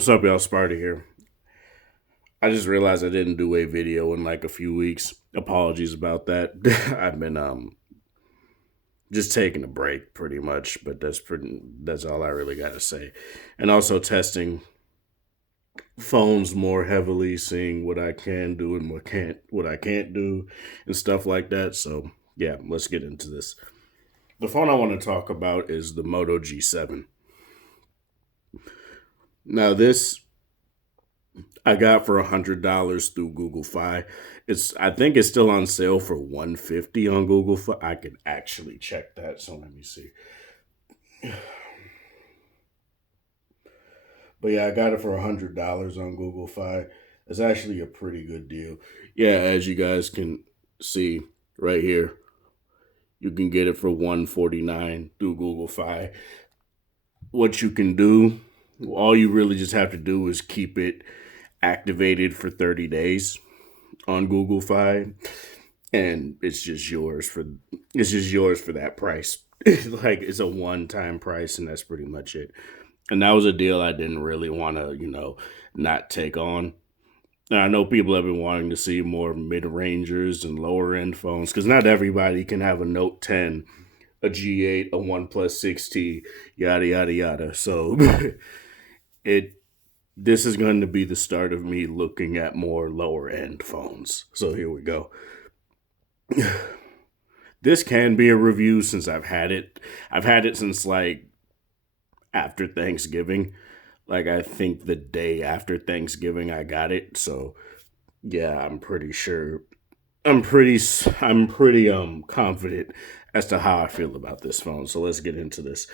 What's up, y'all? Sparta here. I just realized I didn't do a video in like a few weeks. Apologies about that. I've been just taking a break pretty much, but that's all I really got to say. And also testing phones more heavily, seeing what I can do and what I can't do and stuff like that. So, yeah, let's get into this. The phone I want to talk about is the Moto G7. Now, this I got for $100 through Google Fi. I think it's still on sale for 150 on Google Fi. I could actually check that, so let me see. But yeah, I got it for $100 on Google Fi. It's actually a pretty good deal. Yeah, as you guys can see right here, you can get it for 149 through Google Fi. What you can do, all you really just have to do is keep it activated for 30 days on Google Fi, and it's just yours for that price. Like it's a one-time price, and that's pretty much it. And that was a deal I didn't really want to, not take on. And I know people have been wanting to see more mid-rangers and lower-end phones because not everybody can have a Note 10, a G8, a OnePlus 6T, yada yada yada. So it this is going to be the start of me looking at more lower end phones. So here we go. This can be a review since I've had it. I've had it since like after Thanksgiving. Like I think the day after Thanksgiving I got it. So yeah, I'm pretty sure I'm pretty confident as to how I feel about this phone. So let's get into this.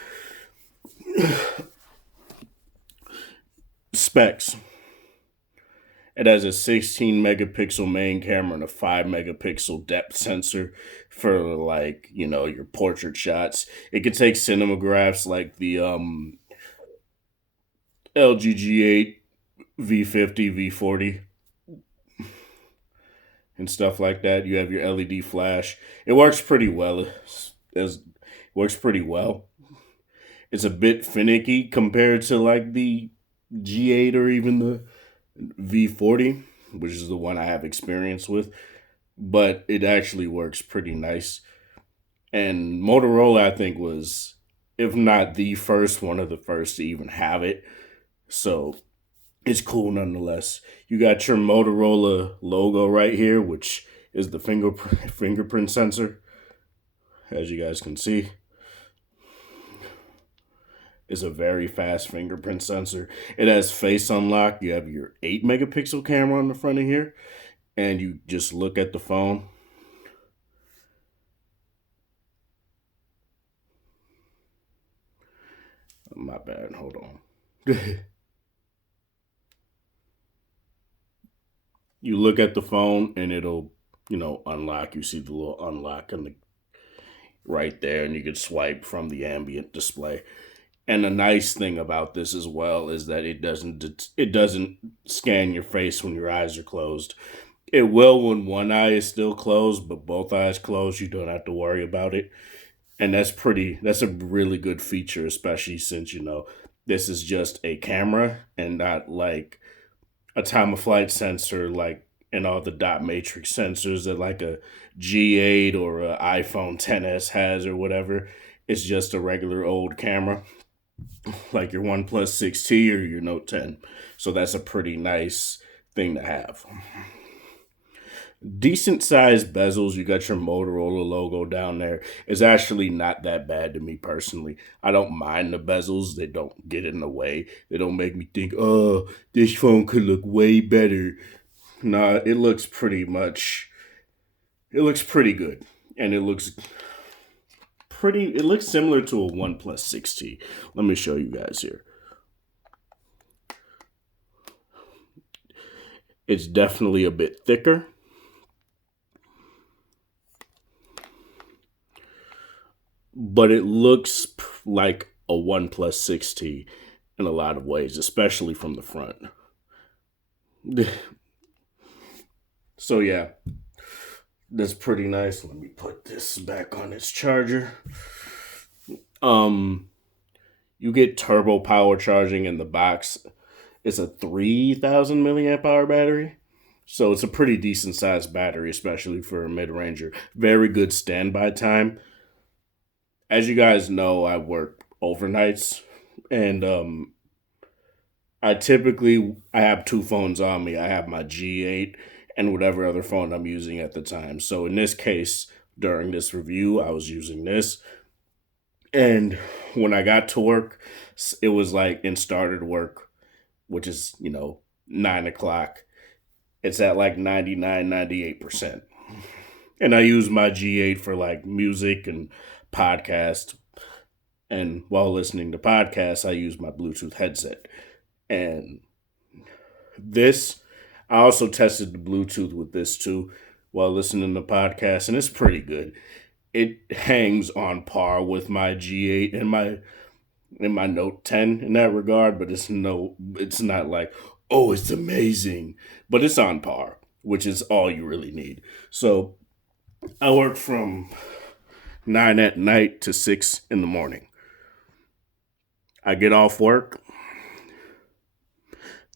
Specs. It has a 16 megapixel main camera and a 5 megapixel depth sensor for like, your portrait shots. It can take cinemagraphs like the LG G8, V50, V40 and stuff like that. You have your LED flash. It works pretty well. It works pretty well. It's a bit finicky compared to like the G8 or even the V40, which is the one I have experience with, but it actually works pretty nice. And Motorola, I think, was, if not the first, one of the first to even have it. So it's cool nonetheless. You got your Motorola logo right here, which is the fingerprint sensor, as you guys can see. Is a very fast fingerprint sensor. It has face unlock. You have your 8 megapixel camera on the front of here, and you just look at the phone. My bad. Hold on. You look at the phone, and it'll, unlock. You see the little unlock right there, and you can swipe from the ambient display. And the nice thing about this as well is that it doesn't scan your face when your eyes are closed. It will when one eye is still closed, but both eyes closed, you don't have to worry about it. And that's a really good feature, especially since, this is just a camera and not like a time of flight sensor like and all the dot matrix sensors that like a G8 or a iPhone 10s has or whatever. It's just a regular old camera like your OnePlus 6T or your Note 10. So that's a pretty nice thing to have. Decent sized bezels. You got your Motorola logo down there. It's actually not that bad to me personally. I don't mind the bezels. They don't get in the way. They don't make me think, oh, this phone could look way better. Nah, it looks pretty good. And it looks similar to a OnePlus 6T. Let me show you guys here. It's definitely a bit thicker. But it looks like a OnePlus 6T in a lot of ways, especially from the front. So yeah, that's pretty nice. Let me put this back on its charger. You get turbo power charging in the box. It's a 3,000 milliamp hour battery. So it's a pretty decent sized battery, especially for a mid ranger. Very good standby time. As you guys know, I work overnights, and I have two phones on me. I have my G8 and whatever other phone I'm using at the time. So in this case, during this review, I was using this. And when I got to work, it was like in started work, which is, 9 o'clock. It's at like 99, 98%. And I use my G8 for like music and podcast. And while listening to podcasts, I use my Bluetooth headset. And this, I also tested the Bluetooth with this too while listening to podcasts, and it's pretty good. It hangs on par with my G8 and my Note 10 in that regard, but it's not like, oh, it's amazing, but it's on par, which is all you really need. So I work from 9 at night to 6 in the morning. I get off work.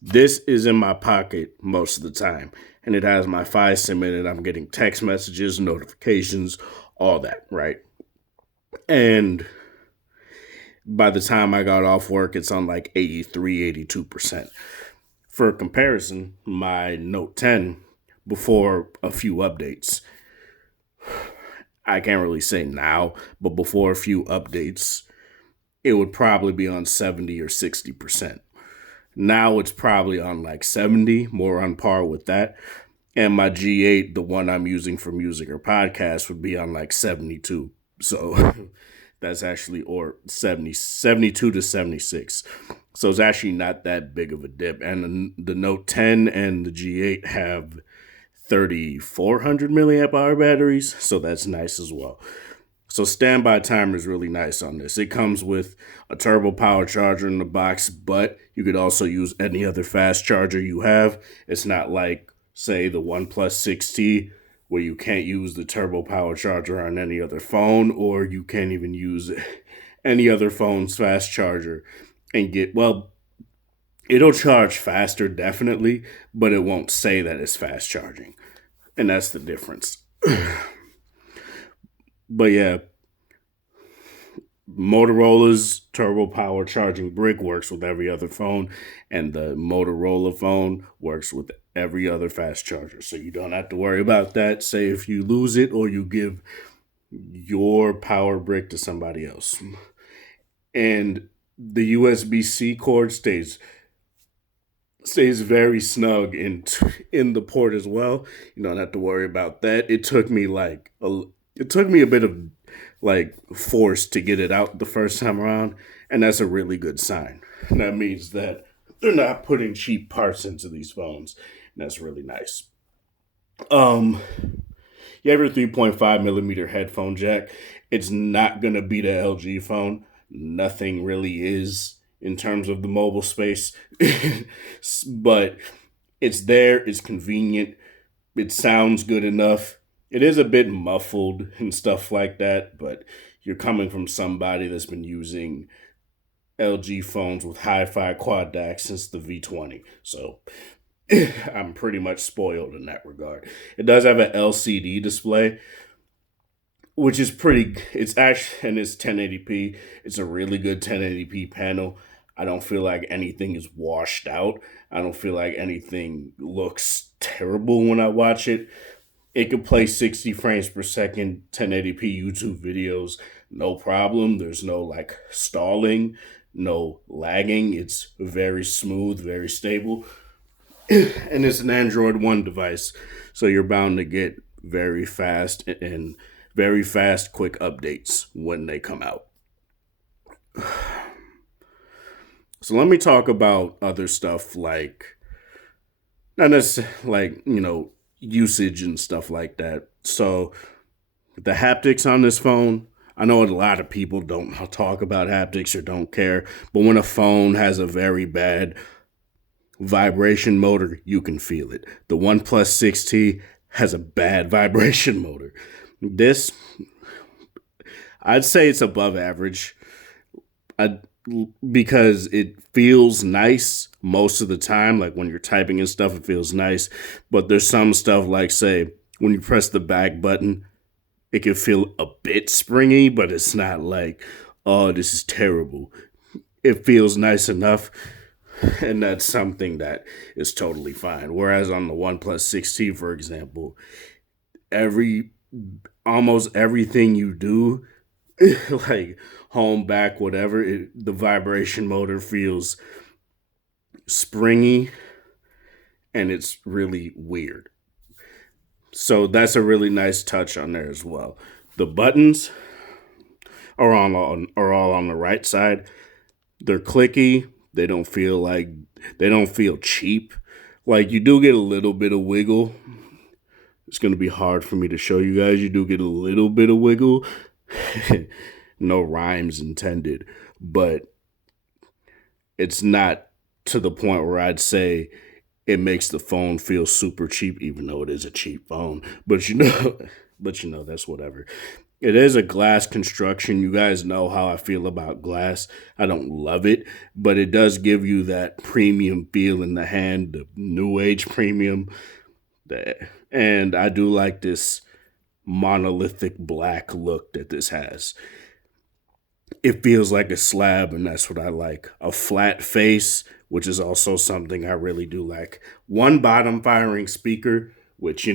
This is in my pocket most of the time, and it has my FiSIM in it. I'm getting text messages, notifications, all that, right? And by the time I got off work, it's on like 83, 82%. For comparison, my Note 10, before a few updates, I can't really say now, but before a few updates, it would probably be on 70 or 60%. Now it's probably on like 70, more on par with that. And my G8, the one I'm using for music or podcast, would be on like 72. So that's actually, or 72 to 76. So it's actually not that big of a dip. And the Note 10 and the G8 have 3,400 milliamp hour batteries. So that's nice as well. So standby timer is really nice on this. It comes with a turbo power charger in the box, but you could also use any other fast charger you have. It's not like, say, the OnePlus 6T, where you can't use the turbo power charger on any other phone, or you can't even use any other phone's fast charger and it'll charge faster, definitely, but it won't say that it's fast charging. And that's the difference. But yeah, Motorola's turbo power charging brick works with every other phone, and the Motorola phone works with every other fast charger. So you don't have to worry about that. Say if you lose it or you give your power brick to somebody else. And the USB-C cord stays very snug in the port as well. You don't have to worry about that. It took me a bit of like force to get it out the first time around, and that's a really good sign. And that means that they're not putting cheap parts into these phones, and that's really nice. You have your 3.5 millimeter headphone jack. It's not gonna be the LG phone. Nothing really is in terms of the mobile space, but it's there. It's convenient. It sounds good enough. It is a bit muffled and stuff like that, but you're coming from somebody that's been using LG phones with hi-fi quad DAC since the V20. So I'm pretty much spoiled in that regard. It does have an LCD display, which is it's actually, and it's 1080p. It's a really good 1080p panel. I don't feel like anything is washed out. I don't feel like anything looks terrible when I watch it. It can play 60 frames per second, 1080p YouTube videos, no problem. There's no like stalling, no lagging. It's very smooth, very stable. And it's an Android One device, so you're bound to get very fast, quick updates when they come out. So let me talk about other stuff like, not necessarily like, usage and stuff like that. So the haptics on this phone, I know a lot of people don't talk about haptics or don't care, but when a phone has a very bad vibration motor, you can feel it. The OnePlus 6T has a bad vibration motor. This, I'd say it's above average. because it feels nice most of the time. Like when you're typing and stuff, it feels nice. But there's some stuff like, say, when you press the back button, it can feel a bit springy, but it's not like, oh, this is terrible. It feels nice enough, and that's something that is totally fine. Whereas on the OnePlus 6T, for example, every almost everything you do, like home, back, whatever, the vibration motor feels springy and it's really weird. So that's a really nice touch on there as well. The buttons are all on the right side. They're clicky. They don't feel cheap. Like you do get a little bit of wiggle. It's gonna be hard for me to show you guys. You do get a little bit of wiggle. No rhymes intended, but it's not to the point where I'd say it makes the phone feel super cheap, even though it is a cheap phone. But that's whatever. It is a glass construction. You guys know how I feel about glass. I don't love it, but it does give you that premium feel in the hand, the new age premium. And I do like this monolithic black look that this has. It feels like a slab, and that's what I like. A flat face, which is also something I really do like. One bottom firing speaker, which,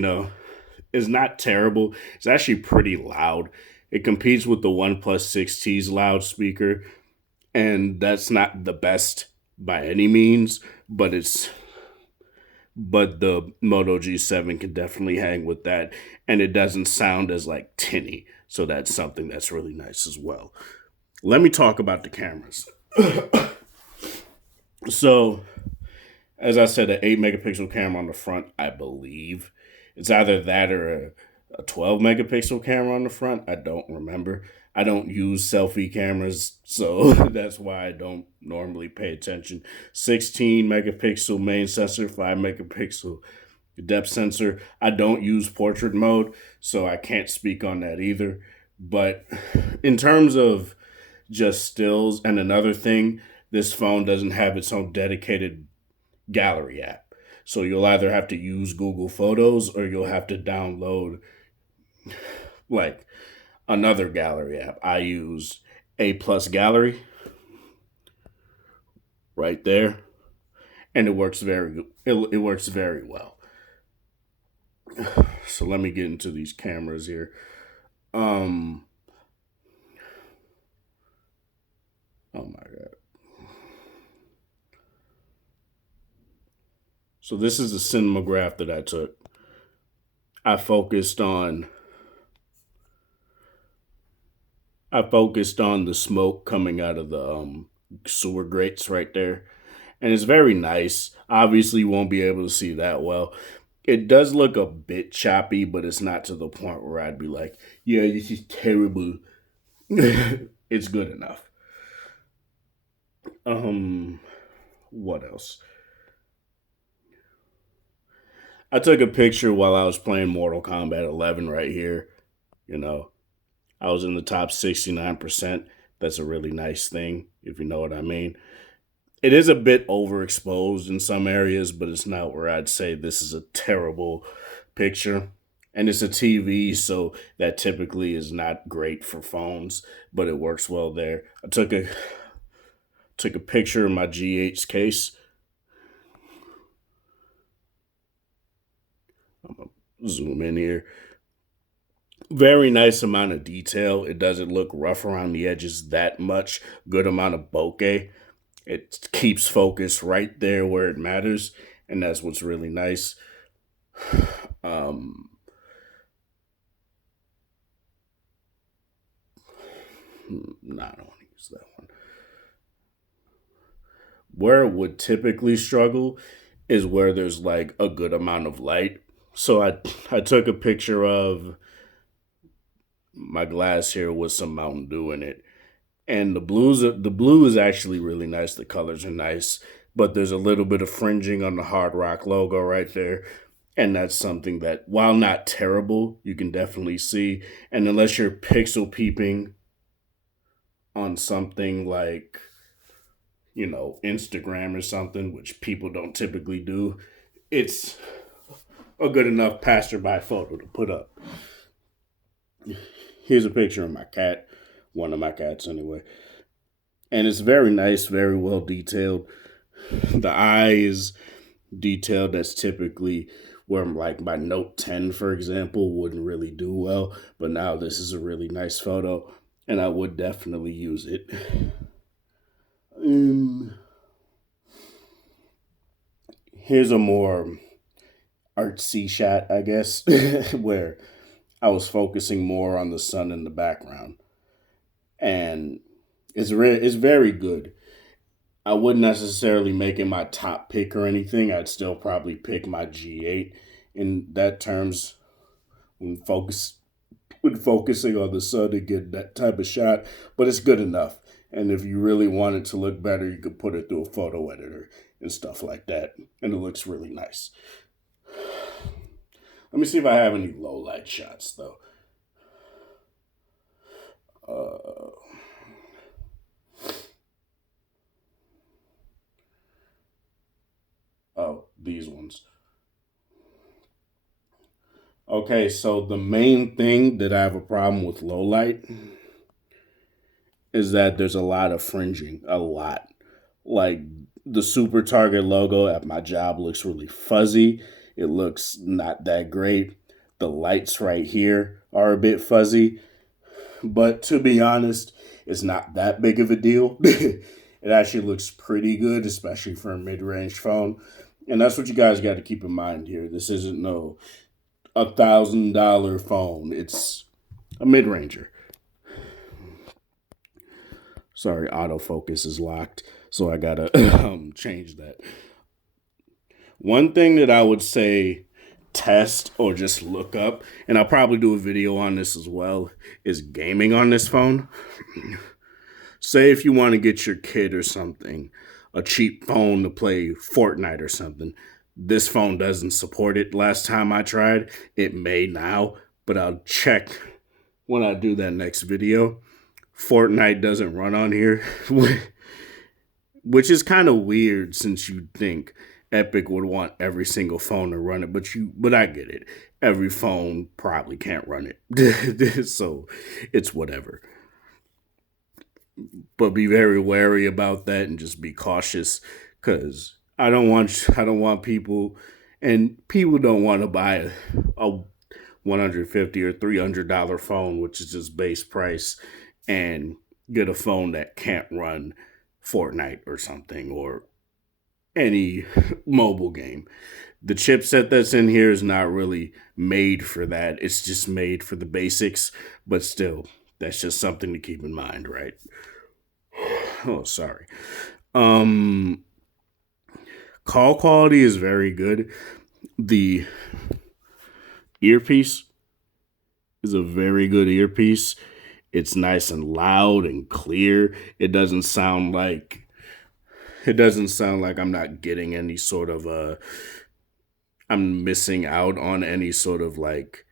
is not terrible. It's actually pretty loud. It competes with the OnePlus 6T's loudspeaker, and that's not the best by any means, but the Moto G7 can definitely hang with that, and it doesn't sound as like tinny. So that's something that's really nice as well. Let me talk about the cameras. So, as I said, an 8 megapixel camera on the front, I believe. It's either that or a 12 megapixel camera on the front. I don't remember. I don't use selfie cameras, so that's why I don't normally pay attention. 16 megapixel main sensor, 5 megapixel depth sensor. I don't use portrait mode, so I can't speak on that either. But in terms of just stills, and another thing, this phone doesn't have its own dedicated gallery app. So you'll either have to use Google Photos or you'll have to download like another gallery app. I use A Plus Gallery right there, and it works it works very well. So let me get into these cameras here. Um oh my god. So this is the cinematograph that I took. I focused on I focused on the smoke coming out of the sewer grates right there. And it's very nice. Obviously, you won't be able to see that well. It does look a bit choppy, but it's not to the point where I'd be like, yeah, this is terrible. It's good enough. Um, what else? I took a picture while I was playing Mortal Kombat 11 right here. You know, I was in the top 69%. That's a really nice thing, if you know what I mean. It is a bit overexposed in some areas, but it's not where I'd say this is a terrible picture. And it's a TV, so that typically is not great for phones, but it works well there. I took a picture of my G8's case. I'm gonna zoom in here. Very nice amount of detail. It doesn't look rough around the edges that much. Good amount of bokeh. It keeps focus right there where it matters, and that's what's really nice. Um, no, I don't want to use that one. Where it would typically struggle is where there's like a good amount of light. So I took a picture of my glass here with some Mountain Dew in it, and the blue is actually really nice. The colors are nice, but there's a little bit of fringing on the Hard Rock logo right there, and that's something that, while not terrible, you can definitely see. And unless you're pixel peeping on something like Instagram or something, which people don't typically do, it's a good enough passerby photo to put up. Here's a picture of my cat, one of my cats anyway. And it's very nice, very well detailed. The eye is detailed. That's typically where like my Note 10, for example, wouldn't really do well. But now this is a really nice photo, and I would definitely use it. Here's a more artsy shot, I guess, where I was focusing more on the sun in the background. And it's very good. I wouldn't necessarily make it my top pick or anything. I'd still probably pick my G8 in that terms when focusing on the sun to get that type of shot, but it's good enough. And if you really want it to look better, you could put it through a photo editor and stuff like that, and it looks really nice. Let me see if I have any low light shots though. These ones. Okay, so the main thing that I have a problem with low light is that there's a lot of fringing, a lot. Like the Super Target logo at my job looks really fuzzy. It looks not that great. The lights right here are a bit fuzzy. But to be honest, it's not that big of a deal. It actually looks pretty good, especially for a mid-range phone. And that's what you guys got to keep in mind here. This isn't no $1,000 phone. It's a mid-ranger. Sorry, autofocus is locked, so I gotta change that. One thing that I would say test or just look up, and I'll probably do a video on this as well, is gaming on this phone. Say if you want to get your kid or something a cheap phone to play Fortnite or something. This phone doesn't support it. Last time I tried, it may now, but I'll check when I do that next video. Fortnite doesn't run on here, which is kind of weird since you'd think Epic would want every single phone to run it, but I get it. Every phone probably can't run it, so it's whatever. But be very wary about that and just be cautious, because I don't want people, and people don't want to buy a $150 or $300 phone, which is just base price, and get a phone that can't run Fortnite or something or any mobile game. The chipset that's in here is not really made for that. It's just made for the basics, but still, that's just something to keep in mind, right? Oh, sorry. Call quality is very good. The earpiece is a very good earpiece. It's nice and loud and clear. It doesn't sound like I'm not getting any sort of I'm missing out on any sort of like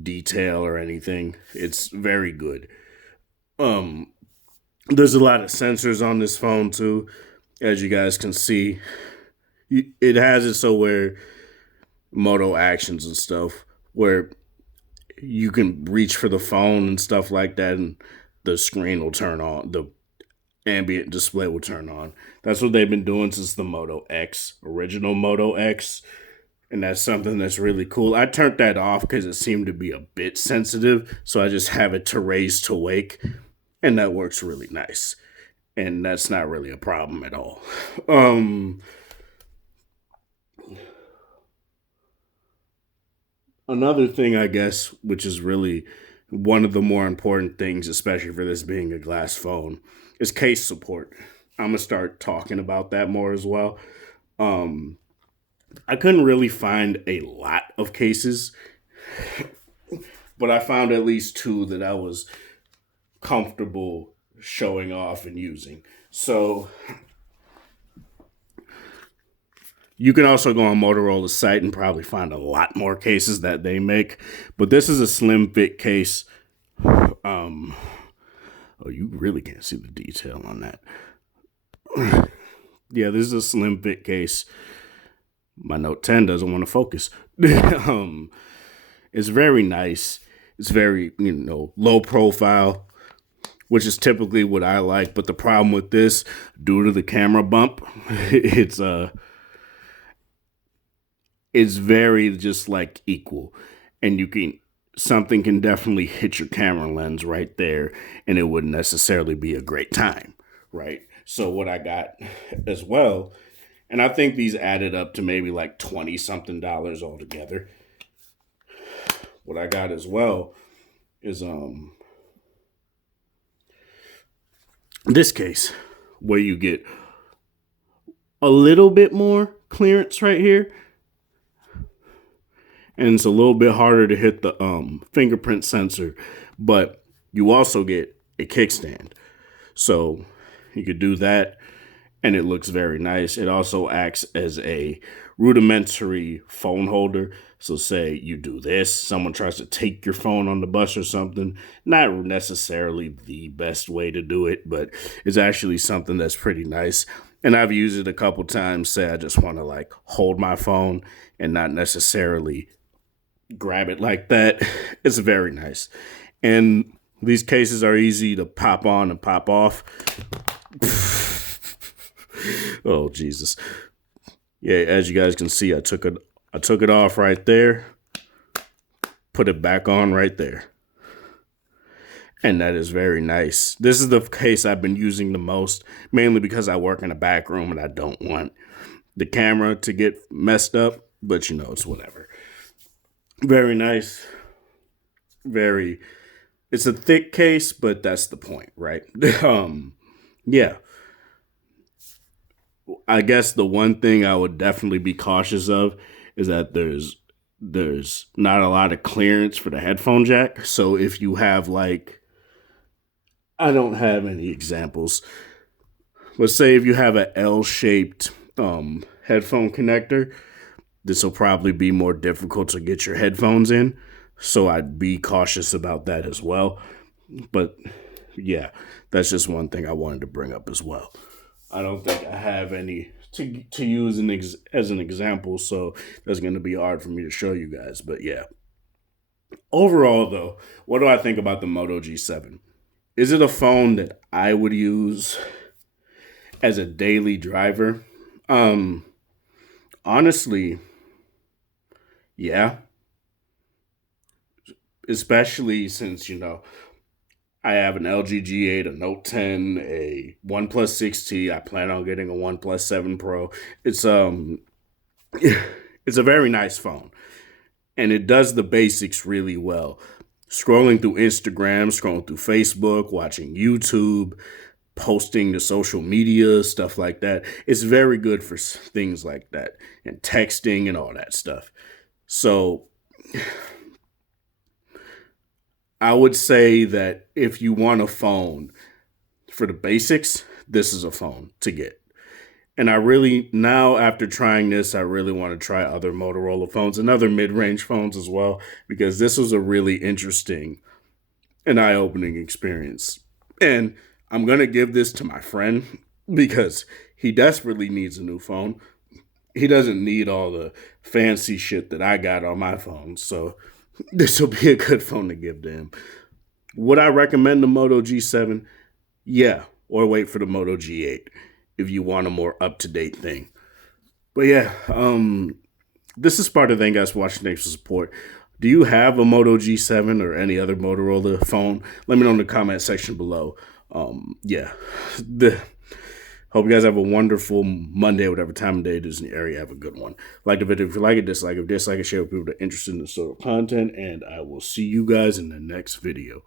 detail or anything. It's very good. There's a lot of sensors on this phone too, as you guys can see. It has it so where Moto actions and stuff, where you can reach for the phone and stuff like that, and the screen will turn on. The ambient display will turn on. That's what they've been doing since the Moto X, original Moto X. And that's something that's really cool. I turned that off because it seemed to be a bit sensitive, so I just have it to raise to wake, and that works really nice. And that's not really a problem at all. Another thing, I guess, which is really one of the more important things, especially for this being a glass phone, is case support. I'm going to start talking about that more as well. I couldn't really find a lot of cases, but I found at least two that I was comfortable showing off and using. So you can also go on Motorola's site and probably find a lot more cases that they make, but this is a slim fit case. Oh, you really can't see the detail on that. Yeah, this is a slim fit case. My Note 10 doesn't want to focus. It's very nice. It's very, low profile, which is typically what I like. But the problem with this, due to the camera bump, it's very just like equal. And something can definitely hit your camera lens right there, and it wouldn't necessarily be a great time, right? So what I got as well, and I think these added up to maybe like 20 something dollars altogether. What I got as well is this case where you get a little bit more clearance right here, and it's a little bit harder to hit the fingerprint sensor, but you also get a kickstand. So you could do that, and it looks very nice. It also acts as a rudimentary phone holder. So say you do this, someone tries to take your phone on the bus or something. Not necessarily the best way to do it, but it's actually something that's pretty nice. And I've used it a couple times. Say I just want to like hold my phone and not necessarily grab it like that. It's very nice. And these cases are easy to pop on and pop off. Oh, Jesus. Yeah, as you guys can see, I took it off right there, put it back on right there. And that is very nice. This is the case I've been using the most, mainly because I work in a back room and I don't want the camera to get messed up, but it's whatever. Very nice. It's a thick case, but that's the point, right? Yeah. I guess the one thing I would definitely be cautious of is that there's not a lot of clearance for the headphone jack. So if you have I don't have any examples. Let's say if you have an L-shaped headphone connector, this will probably be more difficult to get your headphones in. So I'd be cautious about that as well. But yeah, that's just one thing I wanted to bring up as well. I don't think I have any to use as an example, so that's going to be hard for me to show you guys. But yeah, overall though, what do I think about the Moto G7? Is it a phone that I would use as a daily driver? Honestly, yeah. Especially since I have an LG G8, a Note 10, a OnePlus 6T. I plan on getting a OnePlus 7 Pro. It's it's a very nice phone, and it does the basics really well. Scrolling through Instagram, scrolling through Facebook, watching YouTube, posting to social media, stuff like that. It's very good for things like that, and texting and all that stuff. So I would say that if you want a phone for the basics, this is a phone to get. And now after trying this, I really want to try other Motorola phones and other mid-range phones as well, because this was a really interesting and eye-opening experience. And I'm going to give this to my friend because he desperately needs a new phone. He doesn't need all the fancy shit that I got on my phone. So this will be a good phone to give to him. Would I recommend the Moto G7? Yeah, or wait for the Moto G8 if you want a more up-to-date thing. But yeah, this is Sparta. Thank you guys for watching. Thanks for support. Do you have a Moto G7 or any other Motorola phone? Let me know in the comment section below. Yeah. Hope you guys have a wonderful Monday, whatever time of day it is in the area. Have a good one. Like the video if you like it, dislike it, share with people that are interested in this sort of content, and I will see you guys in the next video.